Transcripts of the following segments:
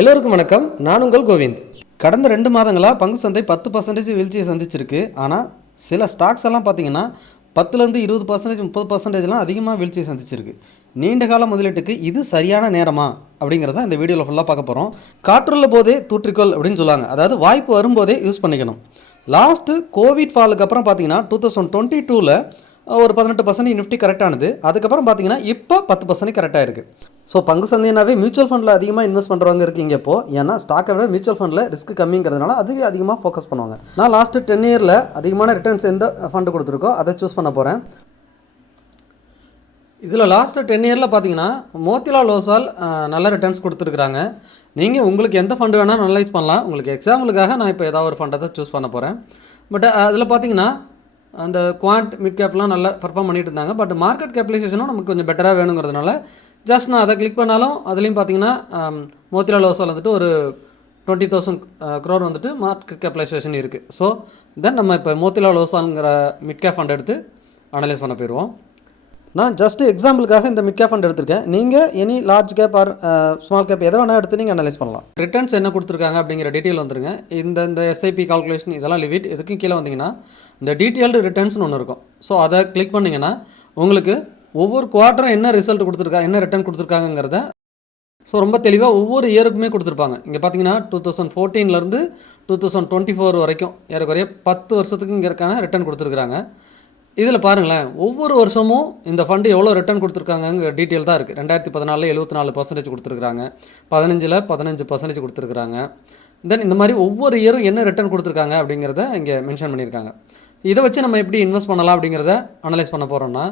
எல்லோருக்கும் வணக்கம். நான் உங்கள் கோவிந்த். கடந்த 2 மாதங்களாக பங்கு சந்தை 10% வீழ்ச்சியை சந்திச்சிருக்கு. ஆனால் சில ஸ்டாக்ஸ் எல்லாம் பார்த்தீங்கன்னா 10லேருந்து 20%, 30%லாம் அதிகமாக வீழ்ச்சியை சந்திச்சிருக்கு. நீண்ட கால முதலீட்டுக்கு இது சரியான நேரமா அப்படிங்கிறத இந்த வீடியோவில் ஃபுல்லாக பார்க்க போகிறோம். காற்றுள்ள போதே தூற்றிக்கொள் அப்படின்னு சொல்லுவாங்க. அதாவது வாய்ப்பு வரும்போதே யூஸ் பண்ணிக்கணும். லாஸ்ட்டு கோவிட் ஃபாலுக்கு அப்புறம் பார்த்தீங்கன்னா 2022ல் ஒரு 18% நிஃப்டி கரெக்டானது. அதுக்கப்புறம் பார்த்தீங்கன்னா இப்போ 10% கரெக்டாக இருக்குது. ஸோ பங்கு சந்தைனாவே மியூச்சுவல் ஃபண்டில் அதிகமாக இன்வெஸ்ட் பண்ணுறவங்க இருக்கீங்க இப்போது. ஏன்னா ஸ்டாக்கை விட மியூச்சுவல் ஃபண்டில் ரிஸ்க் கம்மிங்கிறதுனால அதுவே அதிகமாக ஃபோக்கஸ் பண்ணுவாங்க. நான் லாஸ்ட்டு 10 இயரில் அதிகமான ரிட்டர்ன்ஸ் எந்த ஃபண்டு கொடுத்துருக்கோ அதை சூஸ் பண்ண போகிறேன். இதில் லாஸ்ட்டு 10 இயரில் பார்த்தீங்கன்னா மோத்திலால் ஓஸ்வால் நல்ல ரிட்டர்ன்ஸ் கொடுத்துருக்குறாங்க. நீங்கள் உங்களுக்கு எந்த ஃபண்டு வேணால் அனலைஸ் பண்ணலாம். உங்களுக்கு எக்ஸாம்பிளுக்காக நான் இப்போ ஏதாவது ஒரு ஃபண்டை தான் சூஸ் பண்ண போகிறேன். பட் அதில் பார்த்தீங்கன்னா அந்த குவாண்ட் மிட் கேப்லாம் நல்லா பர்ஃபார்ம் பண்ணிட்டு இருந்தாங்க. பட் மார்க்கெட் கேபிடலைசேஷனும் நமக்கு கொஞ்சம் பெட்டராக வேணுங்கிறதுனால ஜஸ்ட் நான் அதை கிளிக் பண்ணாலும் அதுலேயும் பார்த்தீங்கன்னா மோத்திலால் ஓஸ்வால் வந்துட்டு ஒரு 20,000 crore வந்துட்டு மார்க்கெட் கேபிடலைசேஷன் இருக்குது. ஸோ தென் நம்ம இப்போ மோத்திலால் ஓஸ்வால்ங்கிற மிட் கேப் ஃபண்ட் எடுத்து அனலைஸ் பண்ண போயிடுவோம். நான் ஜஸ்ட்டு எக்ஸாம்பிளுக்காக இந்த மிட் கேப் ஃபண்ட் எடுத்திருக்கேன். நீங்கள் any large cap or small cap எதை வேணால் எடுத்து நீங்கள் அனலைஸ் பண்ணலாம். ரிட்டர்ன்ஸ் என்ன கொடுத்துருக்காங்க அப்படிங்கிற டீட்டெயில் வந்துருங்க. இந்த எஸ்ஐபி கால்குலேஷன் இதெல்லாம் லிவிட். இதுக்கும் கீழே வந்தீங்கன்னா இந்த டீட்டெயில்டு ரிட்டர்ன்ஸ்னு ஒன்று இருக்கும். ஸோ அதை கிளிக் பண்ணிங்கன்னா உங்களுக்கு ஒவ்வொரு குவார்ட்டரும் என்ன ரிசல்ட் கொடுத்துருக்காங்க, என்ன ரிட்டர்ன் கொடுத்துருக்காங்கிறத ஸோ ரொம்ப தெளிவாக ஒவ்வொரு இயருக்குமே கொடுத்துருப்பாங்க. இங்கே பார்த்தீங்கன்னா 2014லேருந்து 2024 வரைக்கும் ஏறக்குறைய 10 வருஷத்துக்கு இங்கே இருக்கான ரிட்டர்ன் கொடுத்துருக்குறாங்க. இதில் பாருங்களேன், ஒவ்வொரு வருஷமும் இந்த ஃபண்டு எவ்வளோ ரிட்டர்ன் கொடுத்துருக்காங்கங்கிற டீட்டெயில் தான் இருக்குது. 2014 74% கொடுத்துருக்குறாங்க, 15ல் 15% கொடுத்துருக்குறாங்க. தென் இந்த மாதிரி ஒவ்வொரு இயரும் என்ன ரிட்டர்ன் கொடுத்துருக்காங்க அப்படிங்கிறத இங்கே மென்ஷன் பண்ணியிருக்காங்க. இதை வச்சு நம்ம எப்படி இன்வெஸ்ட் பண்ணலாம் அப்படிங்கிறத அனலைஸ் பண்ண போகிறோம்னா,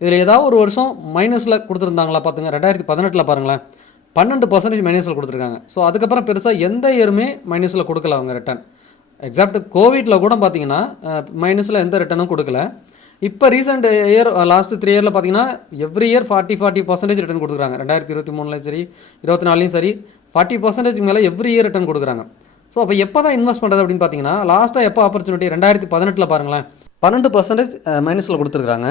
இதில் ஏதாவது ஒரு வருஷம் மைனஸில் கொடுத்துருந்தாங்களா பார்த்துங்க. 2018 பாருங்களேன் 12% மைனஸில் கொடுத்துருக்காங்க. ஸோ அதுக்கப்புறம் பெருசாக எந்த இயருமே மைனஸில் கொடுக்கல அவங்க ரிட்டர்ன். எக்ஸாக்ட் கோவிட்டில் கூட பார்த்தீங்கன்னா மைனஸில் எந்த ரிட்டர்னும் கொடுக்கல. இப்போ ரீசெண்ட் இயர் லாஸ்ட்டு 3 இயரில் பார்த்தீங்கன்னா எவ்ரி இயர் 40% ரிட்டர்ன் கொடுக்குறாங்க. 2023 சரி 24 சரி 40% மேலே எவ்ரி இயர் ரிட்டர்ன் கொடுக்குறாங்க. ஸோ அப்போ எப்போ தான் இன்வெஸ்ட் பண்ணுறது அப்படின்னு பார்த்தீங்கன்னா லாஸ்ட்டாக எப்போ ஆப்பர்ச்சுனிட்டி 2018 பாருங்களேன் 12% மைனஸில் கொடுத்துருக்குறாங்க.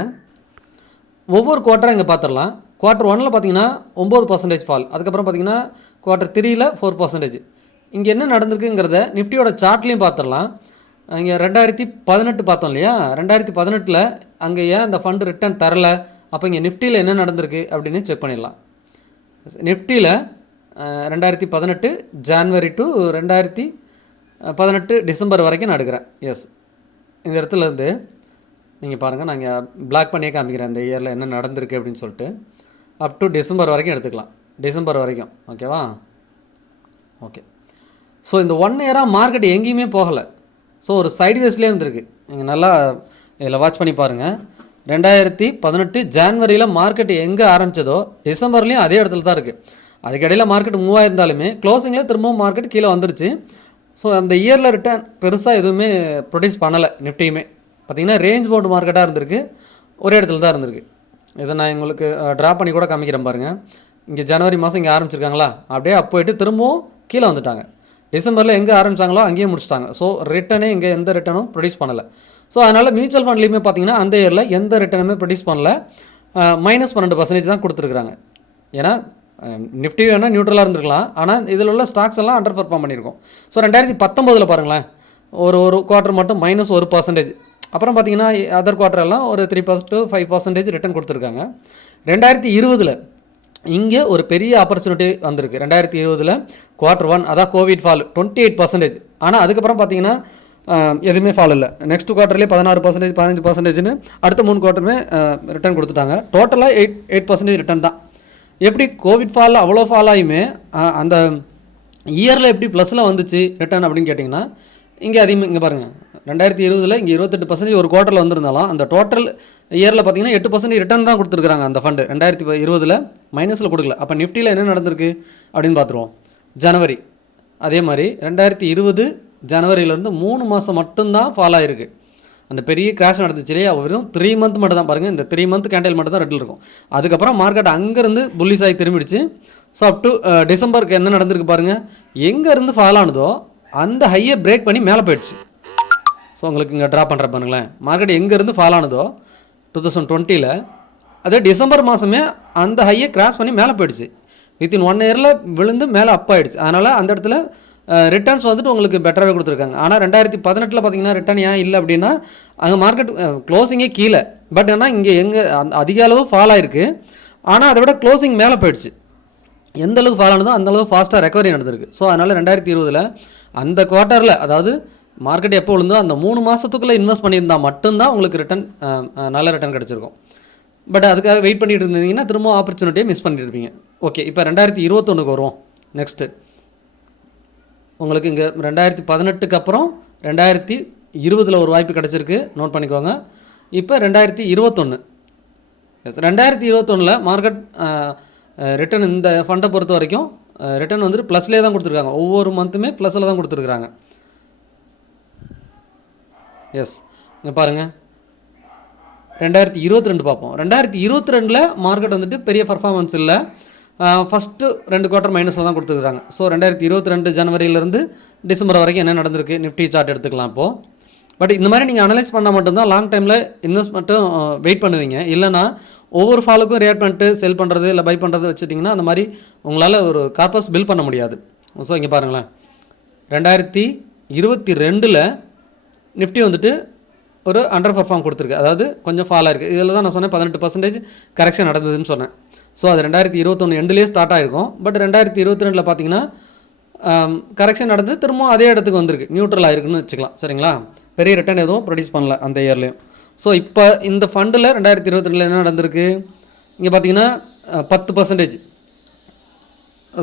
ஒவ்வொரு குவார்ட்டராக இங்கே பார்த்துடலாம். குவார்ட்டர் 1ல் பார்த்தீங்கன்னா 9% ஃபால். அதுக்கப்புறம் பார்த்தீங்கன்னா குவார்ட்டர் 3ல் 4%. இங்கே என்ன நடந்திருக்குங்கிறத நிஃப்டியோட சார்ட்லேயும் பார்த்துடலாம். இங்கே 2018 பார்த்தோம் இல்லையா, 2018 அங்கே ஏன் இந்த ஃபண்டு ரிட்டர்ன் தரலை, அப்போ இங்கே நிஃப்டியில் என்ன நடந்திருக்கு அப்படின்னு செக் பண்ணிடலாம். நிஃப்டியில் 2018 ஜான்வரி டு 2018 டிசம்பர் வரைக்கும் நான் எடுக்கிறேன். எஸ், இந்த இடத்துலேருந்து நீங்கள் பாருங்கள், நான் இங்கே பிளாக் பண்ணியே காமிக்கிறேன் இந்த இயரில் என்ன நடந்திருக்கு அப்படின்னு சொல்லிட்டு. அப் டு டிசம்பர் வரைக்கும் எடுத்துக்கலாம். டிசம்பர் வரைக்கும் ஓகேவா? ஓகே. ஸோ இந்த 1 இயராக மார்க்கெட் எங்கேயுமே போகலை. ஸோ ஒரு சைட்வேஸ்லேயே இருந்திருக்கு. நீங்கள் நல்லா இதில் வாட்ச் பண்ணி பாருங்கள். 2018 ஜான்வரியில் மார்க்கெட் எங்கே ஆரம்பித்ததோ டிசம்பர்லேயும் அதே இடத்துல தான் இருக்குது. அதுக்கிடையில் மார்க்கெட் மூவ் ஆயிருந்தாலுமே க்ளோசிங்கில் திரும்பவும் மார்க்கெட் கீழே வந்துருச்சு. ஸோ அந்த இயரில் ரிட்டர்ன் பெருசாக எதுவுமே ப்ரொடியூஸ் பண்ணலை. நிஃப்டியுமே பார்த்திங்கன்னா ரேஞ்ச் பவுண்ட் மார்க்கெட்டாக இருந்திருக்கு, ஒரே இடத்துல தான் இருந்திருக்கு. இதை நான் உங்களுக்கு ட்ரா பண்ணி கூட காமிக்கிறேன் பாருங்கள். இங்கே ஜனவரி மாதம் இங்கே ஆரம்பிச்சிருக்காங்களா, அப்படியே அப்போ போயிட்டு திரும்பவும் கீழே வந்துட்டாங்க. டிசம்பரில் எங்கே ஆரம்பித்தாங்களோ அங்கேயே முடிச்சிட்டாங்க. ஸோ ரிட்டனே இங்கே எந்த ரிட்டனும் ப்ரொடியூஸ் பண்ணலை. ஸோ அதனால் மியூச்சுவல் ஃபண்ட்லேயுமே பார்த்திங்கன்னா அந்த இயரில் எந்த ரிட்டனுமே ப்ரொடியூஸ் பண்ணல. -12% தான் கொடுத்துருக்குறாங்க. ஏன்னா நிஃப்டி வேணால் நியூட்ரலாக இருந்திருக்கலாம், ஆனால் இதில் உள்ள ஸ்டாக்ஸ் எல்லாம் அண்டர் பர்ஃபார்ம் பண்ணியிருக்கோம். ஸோ 2019 பாருங்களேன், ஒரு குவார்ட்டர் மட்டும் -1%. அப்புறம் பார்த்தீங்கன்னா அதர் குவார்ட்டர் எல்லாம் ஒரு 3% to 5% ரிட்டர்ன் கொடுத்துருக்காங்க. 2020 இங்கே ஒரு பெரிய ஆப்பர்ச்சுனிட்டி வந்திருக்கு. 2020 குவார்ட்டர் 1 அதான் கோவிட் ஃபால் 28%. ஆனால் அதுக்கப்புறம் பார்த்தீங்கன்னா எதுவுமே ஃபால் இல்லை. நெக்ஸ்ட் குவார்ட்டர்லேயே 16%, 15%ன்னு அடுத்த 3 குவார்ட்டருமே ரிட்டர்ன் கொடுத்துட்டாங்க. டோட்டலாக 8% ரிட்டர்ன் தான். எப்படி கோவிட் ஃபால் அவ்வளோ ஃபால் ஆகியுமே அந்த இயரில் எப்படி ப்ளஸில் வந்துச்சு ரிட்டர்ன் அப்படின்னு கேட்டிங்கன்னா இங்கே அதிகமாக இங்கே பாருங்கள் 2020 இங்கே 28% ஒரு குவார்ட்டரில் வந்திருந்தாலும் அந்த டோட்டல் இயரில் பார்த்தீங்கன்னா 8% ரிட்டர்ன் தான் கொடுத்துருக்குறாங்க அந்த ஃபண்டு. 2020 மைனஸில் கொடுக்கல. அப்போ நிஃப்டியில் என்ன நடந்திருக்கு அப்படின்னு பார்த்துருவோம். ஜனவரி அதே மாதிரி 2020 ஜனவரியிலேருந்து 3 மாதம் மட்டும்தான் ஃபால் ஆகிருக்கு. அந்த பெரிய கிராஷ் நடந்துச்சு இல்லையா, வெறும் 3 மந்த் மட்டும் தான் பாருங்கள். இந்த 3 மந்த் கேண்டில் மட்டும் தான் ரெட்டில் இருக்கும். அதுக்கப்புறம் மார்க்கெட் அங்கேருந்து புல்லிஸ் ஆகி திரும்பிடுச்சு. ஸோ அப் டு டிசம்பருக்கு என்ன நடந்திருக்கு பாருங்கள். எங்கேருந்து ஃபால் ஆனதோ அந்த ஹையை பிரேக் பண்ணி மேலே போயிடுச்சு. ஸோ உங்களுக்கு இங்கே ட்ரா பண்ணுற பாருங்களேன், மார்க்கெட் எங்கேருந்து ஃபால் ஆனதோ 2020 அதே டிசம்பர் மாதமே அந்த ஹையை கிராஸ் பண்ணி மேலே போயிடுச்சு. வித்தின் 1 இயரில் விழுந்து மேலே அப் ஆகிடுச்சு. அதனால் அந்த இடத்துல ரிட்டர்ன்ஸ் வந்துட்டு உங்களுக்கு பெட்டராகவே கொடுத்துருக்காங்க. ஆனால் 2018 பார்த்தீங்கன்னா ரிட்டர்ன் ஏன் இல்லை அப்படின்னா அங்கே மார்க்கெட் க்ளோசிங்கே கீழே, பட் ஆனால் இங்கே அதிக அளவு ஃபால் ஆகிருக்கு. ஆனால் அதை விட க்ளோசிங் மேலே போயிடுச்சு. எந்த அளவுக்கு ஃபால் ஆனதோ அந்தளவு ஃபாஸ்ட்டாக ரெக்கவரி நடந்திருக்கு. ஸோ அதனால் 2020 அந்த குவார்ட்டரில், அதாவது மார்க்கெட் எப்போ விழுந்தோ அந்த 3 மாதத்துக்குள்ளே இன்வெஸ்ட் பண்ணியிருந்தால் மட்டும்தான் உங்களுக்கு ரிட்டர்ன் நல்ல ரிட்டர்ன் கிடச்சிருக்கும். பட் அதுக்காக வெயிட் பண்ணிட்டு இருந்தீங்கன்னா திரும்ப ஆப்பர்ச்சுனிட்டியை மிஸ் பண்ணிட்டு இருப்பீங்க. ஓகே, இப்போ 2021 வருவோம். நெக்ஸ்ட்டு உங்களுக்கு இங்கே 2018 அப்புறம் 2020 ஒரு வாய்ப்பு கிடச்சிருக்கு, நோட் பண்ணிக்கோங்க. இப்போ 2021 2021 மார்க்கெட் ரிட்டர்ன் இந்த ஃபண்டை பொறுத்த வரைக்கும் ரிட்டர்ன் வந்துட்டு ப்ளஸ்லேயே தான் கொடுத்துருக்காங்க. ஒவ்வொரு மந்த்துமே ப்ளஸில் தான் கொடுத்துருக்குறாங்க. எஸ், இங்கே பாருங்கள் 2022 பார்ப்போம். 2022 மார்க்கெட் வந்துட்டு பெரிய பர்ஃபார்மன்ஸ் இல்லை. ஃபஸ்ட்டு 2 குவார்ட்டர் மைனஸில் தான் கொடுத்துருக்காங்க. ஸோ 2022 ஜனவரியிலேருந்து டிசம்பர் வரைக்கும் என்ன நடந்திருக்கு நிஃப்டி சார்ட் எடுத்துக்கலாம் இப்போது. பட் இந்த மாதிரி நீங்கள் அனலைஸ் பண்ணால் மட்டும்தான் லாங் டைமில் இன்வெஸ்ட்மெண்ட்டும் வெயிட் பண்ணுவீங்க. இல்லைனா ஒவ்வொரு ஃபாலுக்கும் ரியாக்ட் பண்ணிட்டு செல் பண்ணுறது இல்லை பை பண்ணுறது வச்சுட்டிங்கன்னா அந்த மாதிரி உங்களால் ஒரு கார்பஸ் பில் பண்ண முடியாது. ஸோ இங்கே பாருங்களேன், 2022 நிஃப்டி வந்துட்டு ஒரு அண்டர் பர்ஃபார்ம் கொடுத்துருக்கு, அதாவது கொஞ்சம் ஃபாலாக இருக்குது. இதில் தான் நான் சொன்னேன் 18% கரெக்ஷன் நடந்ததுன்னு சொன்னேன். ஸோ அது 2021 எண்டுலேயே ஸ்டார்ட் ஆகிருக்கும். பட் 2022 பார்த்தீங்கன்னா கரெக்ஷன் நடந்து திரும்ப அதே இடத்துக்கு வந்திருக்கு, நியூட்ரல் ஆகிருக்குன்னு வச்சுக்கலாம். சரிங்களா, பெரிய ரிட்டர்ன் எதுவும் ப்ரொடியூஸ் பண்ணல அந்த இயர்லேயும். ஸோ இப்போ இந்த ஃபண்டில் 2022 என்ன நடந்திருக்கு, இங்கே பார்த்தீங்கன்னா 10%.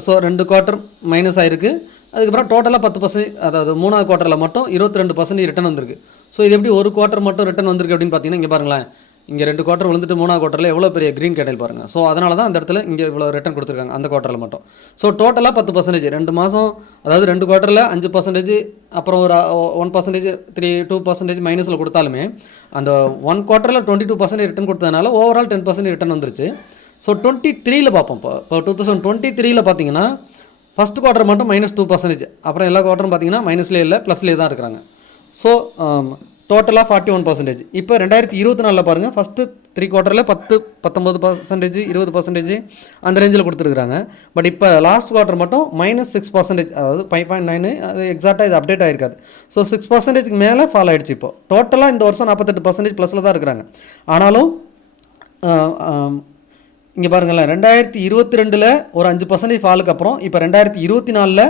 ஸோ 2 குவார்ட்டர் மைனஸ் ஆகிருக்கு. அதுக்கப்புறம் டோட்டலாக 10%, அதாவது 3ஆவது குவார்ட்டரில் மட்டும் 22% ரிட்டர்ன் வந்திருக்கு. ஸோ இது எப்படி ஒரு குவார்ட்டர் மட்டும் ரிட்டர்ன் வந்திருக்கு அப்படின்னு பார்த்தீங்கன்னா இங்கே பாருங்களேன், இங்கே 2 குவார்ட்டர் விழுந்துட்டு 3ஆவது குவார்ட்டரில் எவ்வளோ பெரிய க்ரீன் கேட்டல் பாருங்கள். ஸோ அதனால தான் அந்த இடத்துல இங்கே இவ்வளோ ரிட்டர்ன் கொடுத்துருக்காங்க அந்த குவார்ட்டரில் மட்டும். ஸோ டோட்டலாக 10%, 2 மாதம், அதாவது 2 குவார்ட்டரில் 5%, அப்புறம் ஒரு 1%, 2% மைனஸில் கொடுத்தாலுமே அந்த 1 குவார்ட்டரில் 22% ரிட்டர்ன் கொடுத்ததுனால ஓவரால் 10% ரிட்டர்ன் வந்துருச்சு. ஸோ 23 பார்ப்போம். இப்போ 2023 பார்த்தீங்கன்னா ஃபஸ்ட் குவார்ட்டர் மட்டும் -2%, அப்புறம் எல்லா குவார்ட்டரும் பார்த்தீங்கன்னா மைனஸ்லேயே இல்லை ப்ளஸ்லேயே தான் இருக்கிறாங்க. ஸோ டோட்டலாக 41%. இப்போ 2024 பாருங்கள், ஃபஸ்ட்டு 3 குவார்ட்டரில் 19%, 20% அந்த ரேஞ்சில் கொடுத்துருக்குறாங்க. பட் இப்போ லாஸ்ட் குவார்ட்டர் மட்டும் -6%, அதாவது 5.9, அது எக்ஸாக்டாக இது அப்டேட் ஆகிருக்காது. ஸோ 6%க்கு மேலே ஃபால் ஆகிடுச்சு. இப்போ டோட்டலாக இந்த வருஷம் 48% ப்ளஸில் தான் இருக்கிறாங்க. ஆனாலும் இங்கே பாருங்களேன், 2022 ஒரு 5% ஃபாலுக்கு அப்புறம் இப்போ 2024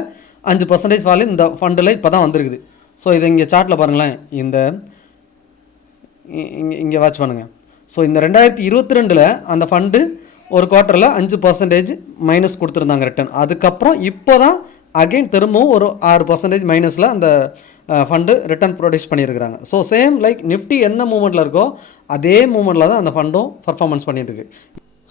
5% ஃபால் இந்த ஃபண்டில் இப்போ தான் வந்திருக்குது. ஸோ இதை இங்கே சார்ட்டில் பாருங்களேன், இந்த இங்கே வாட்ச் பண்ணுங்கள். ஸோ இந்த 2022 அந்த ஃபண்டு ஒரு குவார்ட்டரில் 5% மைனஸ் கொடுத்துருந்தாங்க ரிட்டர்ன். அதுக்கப்புறம் இப்போ தான் அகெயின் திரும்பவும் ஒரு 6% மைனஸில் அந்த ஃபண்டு ரிட்டர்ன் ப்ரொடியூஸ் பண்ணியிருக்கிறாங்க. ஸோ சேம் லைக் நிஃப்டி என்ன மூமெண்ட்டில் இருக்கோ அதே மூமெண்ட்டில் தான் அந்த ஃபண்டும் பர்ஃபார்மன்ஸ் பண்ணியிருக்கு.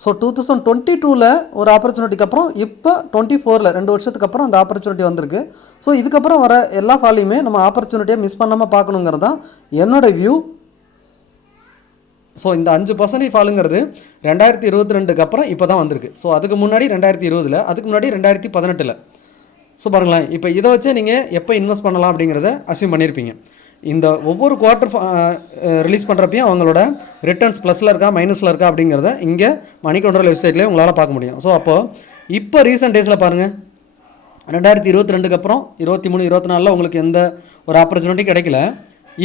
ஸோ 2022 ஒரு ஆப்பர்ச்சுனிட்டிக்கு அப்புறம் இப்போ 2024 2 வருஷத்துக்கு அப்புறம் அந்த ஆப்பர்ச்சுனிட்டி வந்திருக்கு. ஸோ இதுக்கப்புறம் வர எல்லா ஃபாலையுமே நம்ம ஆப்பர்ச்சுனிட்டியை மிஸ் பண்ணாமல் பார்க்கணுங்கிறது தான் என்னோடய வியூ. ஸோ இந்த 5% ஃபாலுங்கிறது 2022 அப்புறம் இப்போ தான் வந்திருக்கு. ஸோ அதுக்கு முன்னாடி 2020, அதுக்கு முன்னாடி 2018. ஸோ பாருங்களேன், இப்போ இதை வச்சே நீங்கள் எப்போ இன்வெஸ்ட் பண்ணலாம் அப்படிங்கிறத அஸ்யூம் பண்ணியிருப்பீங்க. இந்த ஒவ்வொரு குவார்ட்டர் ரிலீஸ் பண்ணுறப்பையும் அவங்களோட ரிட்டர்ன்ஸ் ப்ளஸில் இருக்கா மைனஸில் இருக்கா அப்படிங்கிறத இங்கே மணி கண்ட்ரோல் வெப்சைட்லேயே உங்களால் பார்க்க முடியும். ஸோ அப்போது இப்போ ரீசெண்ட் டேஸில் பாருங்கள், 2022 அப்புறம் 23, 24 உங்களுக்கு எந்த ஒரு ஆப்பர்ச்சுனிட்டி கிடைக்கல.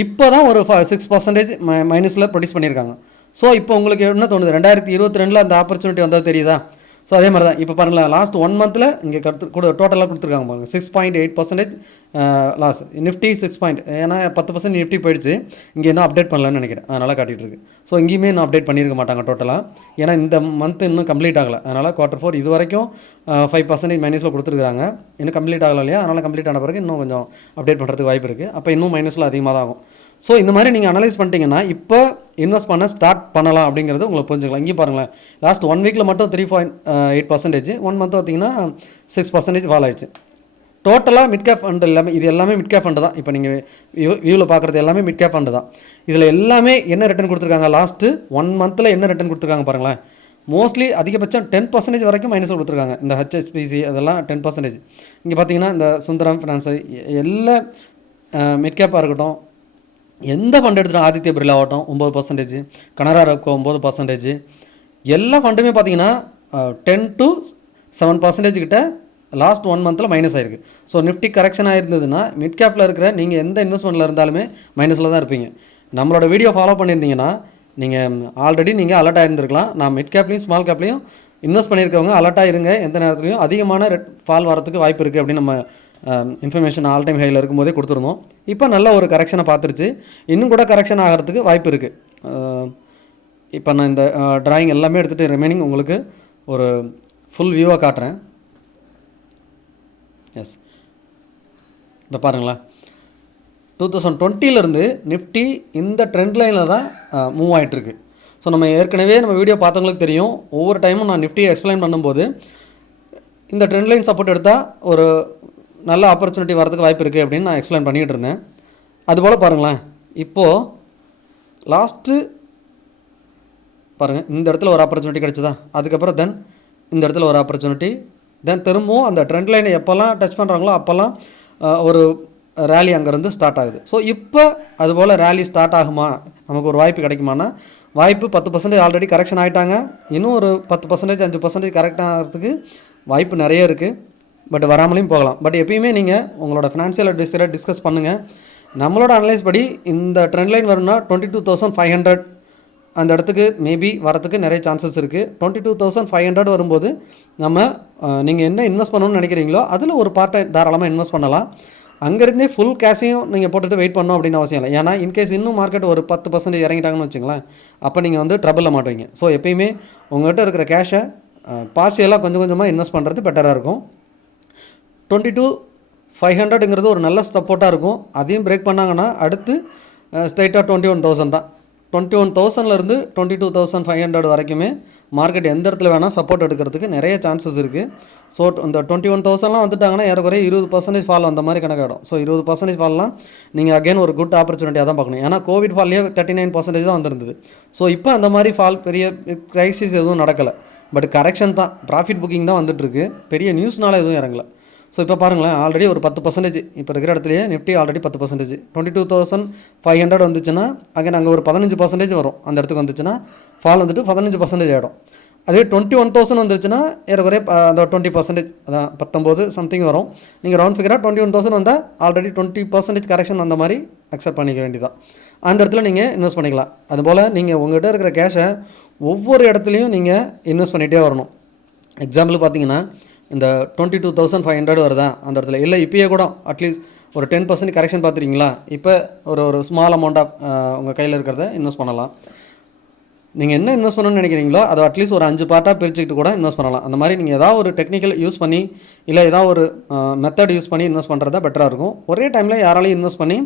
இப்போ தான் ஒரு 6% மைனஸில் ப்ரொடியூஸ் பண்ணியிருக்காங்க. ஸோ இப்போ உங்களுக்கு என்ன தோணுது, 2022 அந்த ஆப்பர்ச்சுனிட்டி வந்தது தெரியுதா? ஸோ அதே மாதிரி தான் இப்போ பாருங்களேன், லாஸ்ட் 1 மந்தில் இங்கே கூட டோட்டலாக கொடுத்துருக்காங்க பாருங்கள், 6.8% லாஸ். நிஃப்டி 6 ஏன்னா 10% நிஃப்டி போயிடுச்சு. இங்கே இன்னும் அப்டேட் பண்ணலன்னு நினைக்கிறேன், அதனால் காட்டிகிட்டு இருக்கு. ஸோ இங்கேயுமே இன்னும் அப்டேட் பண்ணியிருக்க மாட்டாங்க டோட்டலாக, ஏன்னா இந்த மந்த் இன்னும் கம்ப்ளீட் ஆகலை. அதனால் Q4 இது வரைக்கும் 5% மைனஸில் கொடுத்துருக்காங்க. இன்னும் கம்ப்ளீட் ஆகலை இல்லையா? அதனால் கம்ப்ளீட் ஆன பிறகு இன்னும் கொஞ்சம் அப்டேட் பண்ணுறதுக்கு வாய்ப்பு இருக்குது. அப்போ இன்னும் மைனஸில் அதிகமாக தான் ஆகும். ஸோ இந்த மாதிரி நீங்கள் அனலைஸ் பண்ணிட்டீங்கன்னா இப்போ இன்வெஸ்ட் பண்ண ஸ்டார்ட் பண்ணலாம் அப்படிங்கிறது உங்களுக்கு புரிஞ்சுக்கலாம். இங்கே பாருங்களேன், லாஸ்ட் 1 வீக்கில் மட்டும் 3.8%, 1 மந்த் பார்த்தீங்கன்னா 6% ஃபால் ஆயிடுச்சு. டோட்டலாக மிட் கேப் ஃபண்டு எல்லாமே, இது எல்லாமே மிட் கேப் ஃபண்டு தான். இப்போ நீங்கள் வியூவில் பார்க்குறது எல்லாமே மிட் கேப் ஃபண்டு தான். இதில் எல்லாமே என்ன ரிட்டர்ன் கொடுத்துருக்காங்க, லாஸ்ட்டு 1 மந்தில் என்ன ரிட்டர்ன் கொடுத்துருக்காங்க பாருங்களேன். மோஸ்ட்லி அதிகபட்சம் 10% வரைக்கும் மைனஸில் கொடுத்துருக்காங்க. இந்த HSBC அதெல்லாம் 10%. இங்கே பார்த்தீங்கன்னா இந்த சுந்தரம் ஃபினான்ஸு எல்லா மிட் கேப்பாக இருக்கட்டும், எந்த ஃபண்ட் எடுத்துகிட்டோம், ஆதித்ய பிர்லா ஆகட்டும் 9%, கனரா ரெப்கோ 9%, எல்லா ஃபண்டுமே பார்த்தீங்கன்னா 10 to 7% கிட்ட லாஸ்ட் 1 மந்தில் மைனஸ் ஆயிருக்கு. ஸோ நிஃப்டி கரெக்ஷன் ஆயிருந்ததுன்னா மிட் கேப்பில் இருக்கிற நீங்கள் எந்த இன்வெஸ்ட்மெண்ட்டில் இருந்தாலுமே மைனஸில் தான் இருப்பீங்க. நம்மளோட வீடியோ ஃபாலோ பண்ணியிருந்தீங்கன்னா நீங்கள் ஆல்ரெடி நீங்கள் அலர்ட் ஆகிருந்துருக்கலாம். நான் மிட் கேப்லையும் ஸ்மால் கேப்லையும் இன்வெஸ்ட் பண்ணியிருக்கவங்க அலர்ட்டாக இருங்க, எந்த நேரத்துலையும் அதிகமான ஃபால் வரத்துக்கு வாய்ப்பு இருக்குது அப்படின்னு நம்ம இன்ஃபர்மேஷன் ஆல் டைம் ஹையில் இருக்கும்போதே கொடுத்துருந்தோம். இப்போ நல்ல ஒரு கரெக்ஷனை பார்த்துருச்சு, இன்னும் கூட கரெக்ஷன் ஆகிறதுக்கு வாய்ப்பு இருக்குது. இப்போ நான் இந்த ட்ராயிங் எல்லாமே எடுத்துகிட்டு ரிமைனிங் உங்களுக்கு ஒரு ஃபுல் வியூவாக காட்டுறேன். எஸ், இப்போ பாருங்களேன், 2020 நிஃப்டி இந்த ட்ரெண்ட் லைனில் தான் மூவ் ஆகிட்டுருக்கு. ஸோ நம்ம ஏற்கனவே நம்ம வீடியோ பார்த்தவங்களுக்கு தெரியும், ஒவ்வொரு டைமும் நான் நிஃப்டியை எக்ஸ்பிளைன் பண்ணும்போது இந்த ட்ரெண்ட் லைன் சப்போர்ட் எடுத்தால் ஒரு நல்ல ஆப்பர்ச்சுனிட்டி வரதுக்கு வாய்ப்பு இருக்குது அப்படின்னு நான் எக்ஸ்பிளைன் பண்ணிகிட்டு இருந்தேன். அதுபோல் பாருங்களேன், இப்போது லாஸ்ட்டு பாருங்கள், இந்த இடத்துல ஒரு ஆப்பர்ச்சுனிட்டி கிடச்சிதா, அதுக்கப்புறம் தென் இந்த இடத்துல ஒரு ஆப்பர்ச்சுனிட்டி, தென் திரும்பவும் அந்த ட்ரெண்ட் லைனை எப்போல்லாம் டச் பண்ணுறாங்களோ அப்போல்லாம் ஒரு ரேலி அங்கேருந்து ஸ்டார்ட் ஆகுது. ஸோ இப்போ அதுபோல் ரேலி ஸ்டார்ட் ஆகுமா, நமக்கு ஒரு வாய்ப்பு கிடைக்குமானா வாய்ப்பு 10% ஆல்ரெடி கரெக்ஷன் ஆகிட்டாங்க, இன்னும் ஒரு 10% 5% கரெக்ட் ஆகிறதுக்கு வாய்ப்பு நிறைய இருக்குது. பட் வராமலையும் போகலாம். பட் எப்பயுமே நீங்கள் உங்களோட ஃபினான்ஷியல் அட்வைஸரை டிஸ்கஸ் பண்ணுங்கள். நம்மளோட அனலைஸ் படி இந்த ட்ரெண்ட் லைன் வரும்னா 22,500 அந்த இடத்துக்கு மேபி வரத்துக்கு நிறைய சான்சஸ் இருக்குது. 22,500 வரும்போது நம்ம நீங்கள் என்ன இன்வெஸ்ட் பண்ணணும்னு நினைக்கிறீங்களோ அதில் ஒரு பார்ட்டை தாராளமாக இன்வெஸ்ட் பண்ணலாம். அங்கேருந்தே ஃபுல் கேஷையும் நீங்கள் போட்டுட்டு வெயிட் பண்ணணும் அப்படின்னு அவசியம் இல்லை. ஏன்னா இன்கேஸ் இன்னும் மார்க்கெட் ஒரு 10% இறங்கிட்டாங்கன்னு வச்சுங்களேன், அப்போ நீங்கள் வந்து ட்ரபிளில் மாட்டுவீங்க. ஸோ எப்பயுமே உங்கள்கிட்ட இருக்கிற கேஷை பார்ஷியலாக கொஞ்சம் கொஞ்சமாக இன்வெஸ்ட் பண்ணுறது பெட்டராக இருக்கும். 22,500ங்கிறது ஒரு நல்ல சப்போர்ட்டாக இருக்கும். அதையும் பிரேக் பண்ணாங்கன்னா அடுத்து ஸ்ட்ரைட்டாக 21,000 தான். 21,000லேருந்து 22,500 வரைக்குமே மார்க்கெட் எந்த இடத்துல வேணால் சப்போர்ட் எடுக்கிறதுக்கு நிறைய சான்சஸ் இருக்குது. ஸோ இந்த 21,000லாம் வந்துட்டாங்கன்னா ஏறக்குறைய 20% ஃபால் அந்த மாதிரி கணக்காகிடும். ஸோ 20% ஃபால்லாம் நீங்கள் அகைன் ஒரு குட் ஆப்பர்ச்சுனிட்டியாக தான் பார்க்கணும். ஏன்னா கோவிட் ஃபால்லேயே 39% தான் வந்திருந்தது. ஸோ இப்போ அந்த மாதிரி ஃபால் பெரிய க்ரைசிஸ் எதுவும் நடக்கலை, பட் கரெக்ஷன் தான், ப்ராஃபிட் புக்கிங் தான் வந்துட்டுருக்கு, பெரிய நியூஸ்னால எதுவும் இறங்கலை. ஸோ இப்போ பாருங்களேன், ஆல்ரெடி ஒரு 10% இப்போ இருக்கிற இடத்துலையே நிஃப்டி ஆல்ரெடி 10%, 22,500 வந்துச்சுன்னா அகைன் அங்கே ஒரு 15% வரும். அந்த இடத்துக்கு வந்துச்சுன்னா ஃபால் வந்துட்டு 15% ஆகிடும். அதே 21,000 வந்துருச்சுன்னா ஏறக்குறைய அந்த 20%, அதான் 19 சம்திங் வரும். நீங்கள் ரவுண்ட் ஃபிகராக 21,000 வந்தால் ஆல்ரெடி 20% கரெக்ஷன் அந்த மாதிரி அக்செப்ட் பண்ணிக்க வேண்டியதான். அந்த இடத்துல நீங்கள் இன்வெஸ்ட் பண்ணிக்கலாம். அதுபோல் நீங்கள் உங்கள்கிட்ட இருக்கிற கேஷை ஒவ்வொரு இடத்துலையும் நீங்கள் இன்வெஸ்ட் பண்ணிகிட்டே வரணும். எக்ஸாம்பிள் பார்த்தீங்கன்னா இந்த 22,500 வருதா அந்த இடத்துல, இல்லை இப்போயே கூட அட்லீஸ்ட் ஒரு 10% கரெக்ஷன் பார்த்துறீங்களா, இப்போ ஒரு ஸ்மால் அமௌண்ட்டாக உங்கள் கையில் இருக்கிறத இன்வெஸ்ட் பண்ணலாம். நீங்கள் என்ன இன்வெஸ்ட் பண்ணணும்னு நினைக்கிறீங்களோ அதை அட்லீஸ்ட் ஒரு 5 பார்ட்டாக பிரிச்சுக்கிட்டு கூட இன்வெஸ்ட் பண்ணலாம். அந்த மாதிரி நீங்கள் ஏதாவது ஒரு டெக்னிக்கல் யூஸ் பண்ணி இல்லை ஏதாவது ஒரு மெத்தட் யூஸ் பண்ணி இன்வெஸ்ட் பண்ணுறதா பெட்டராக இருக்கும். ஒரே டைமில் யாராலையும் இன்வெஸ்ட் பண்ணி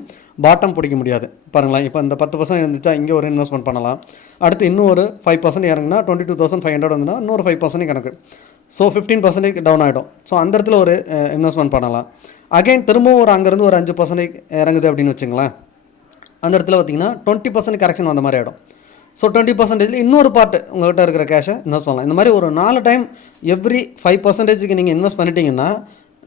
பாட்டம் பிடிக்க முடியாது. பாருங்களேன், இப்போ இந்த 10% இருந்துச்சா இங்கே ஒரு இன்வெஸ்ட்மெண்ட் பண்ணலாம். அடுத்து இன்னும் ஒரு 5% இறங்குனா 22,500 வந்துன்னா இன்னொரு 5% கணக்கு. ஸோ 15% டவுன் ஆகிடும். ஸோ அந்த இடத்துல ஒரு இன்வெஸ்ட்மெண்ட் பண்ணலாம். அகைன் திரும்பவும் ஒரு அங்கேருந்து ஒரு 5% இறங்குது அப்படின்னு வச்சுங்களேன், அந்த இடத்துல பார்த்திங்கன்னா 20% கரெக்ஷன் அந்த மாதிரி ஆகிடும். ஸோ 20% இன்னொரு பார்ட்டு உங்கள்கிட்ட இருக்கிற கேஷை இன்வெஸ்ட் பண்ணலாம். இந்த மாதிரி ஒரு 4 டைம் எவ்ரி 5%க்கு நீங்கள் இன்வெஸ்ட் பண்ணிட்டீங்கன்னா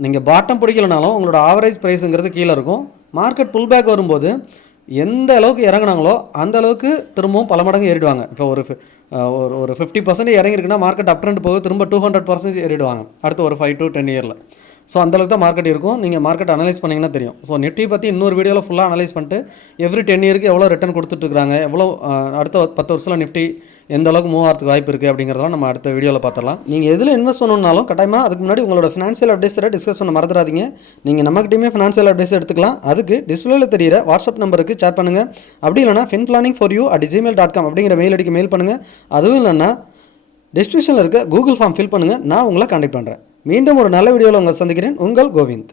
நீங்கள் பாட்டம் பிடிக்கலனாலும் உங்களோட ஆவரேஜ் ப்ரைஸுங்கிறது கீழே இருக்கும். மார்க்கெட் புல் பேக் வரும்போது எந்த அளவுக்கு இறங்கினாங்களோ அந்த அளவுக்கு திரும்பவும் பல மடங்கு ஏறிடுவாங்க. இப்போ ஒரு 50% இறங்கிருக்குன்னா மார்க்கெட் அப் ட்ரெண்ட் போக திரும்ப 200% ஏறிடுவாங்க அடுத்து ஒரு 5 to 10 இயரில். ஸோ அந்தளவுக்கு தான் மார்க்கெட் இருக்கும். நீங்கள் மார்க்கெட் அனலைஸ் பண்ணிங்கன்னா தெரியும். ஸோ நிஃப்டி பற்றி இன்னொரு வீடியோவில் ஃபுல்லாக அனலைஸ் பண்ணிட்டு எவ்ரி 10 இயருக்கு எவ்வளோ ரிட்டர்ன் கொடுத்துட்ருக்காங்க, எவ்வளோ அடுத்த 10 வருஷத்தில் நிஃப்டி எந்த அளவுக்கு மூவ் ஆகிறதுக்கு வாய்ப்பு இருக்குது அப்படிங்கிறதெல்லாம் நம்ம அடுத்த வீடியோவில் பார்த்துடலாம். நீங்கள் எதில் இன்வெஸ்ட் பண்ணணும்னாலும் கட்டாயமாக அதுக்கு முன்னாடி உங்களோட ஃபினான்ஷியல் அட்வைஸரை டிஸ்கஸ் பண்ண மறந்துடாதீங்க. நீங்கள் நம்மகிட்டையுமே ஃபினான்ஷியல் அட்வைஸ் எடுத்துக்கலாம். அதுக்கு டிஸ்பிளேல தெரியிற வாட்ஸ்அப் நம்பருக்கு சேட் பண்ணுங்கள். அப்படி இல்லைனா finplanning4you@gmail.com அப்படிங்கிற மெயில் ஐடிக்கு மெயில் பண்ணுங்கள். அதுவும் இல்லைன்னா டிஸ்கிரிப்ஷனில் இருக்க கூகுள் ஃபார்ம் ஃபில் பண்ணுங்கள். நான் உங்களை கான்டாக்ட் பண்ணுறேன். மீண்டும் ஒரு நல்ல வீடியோவில் உங்களை சந்திக்கிறேன். உங்கள் கோவிந்த்.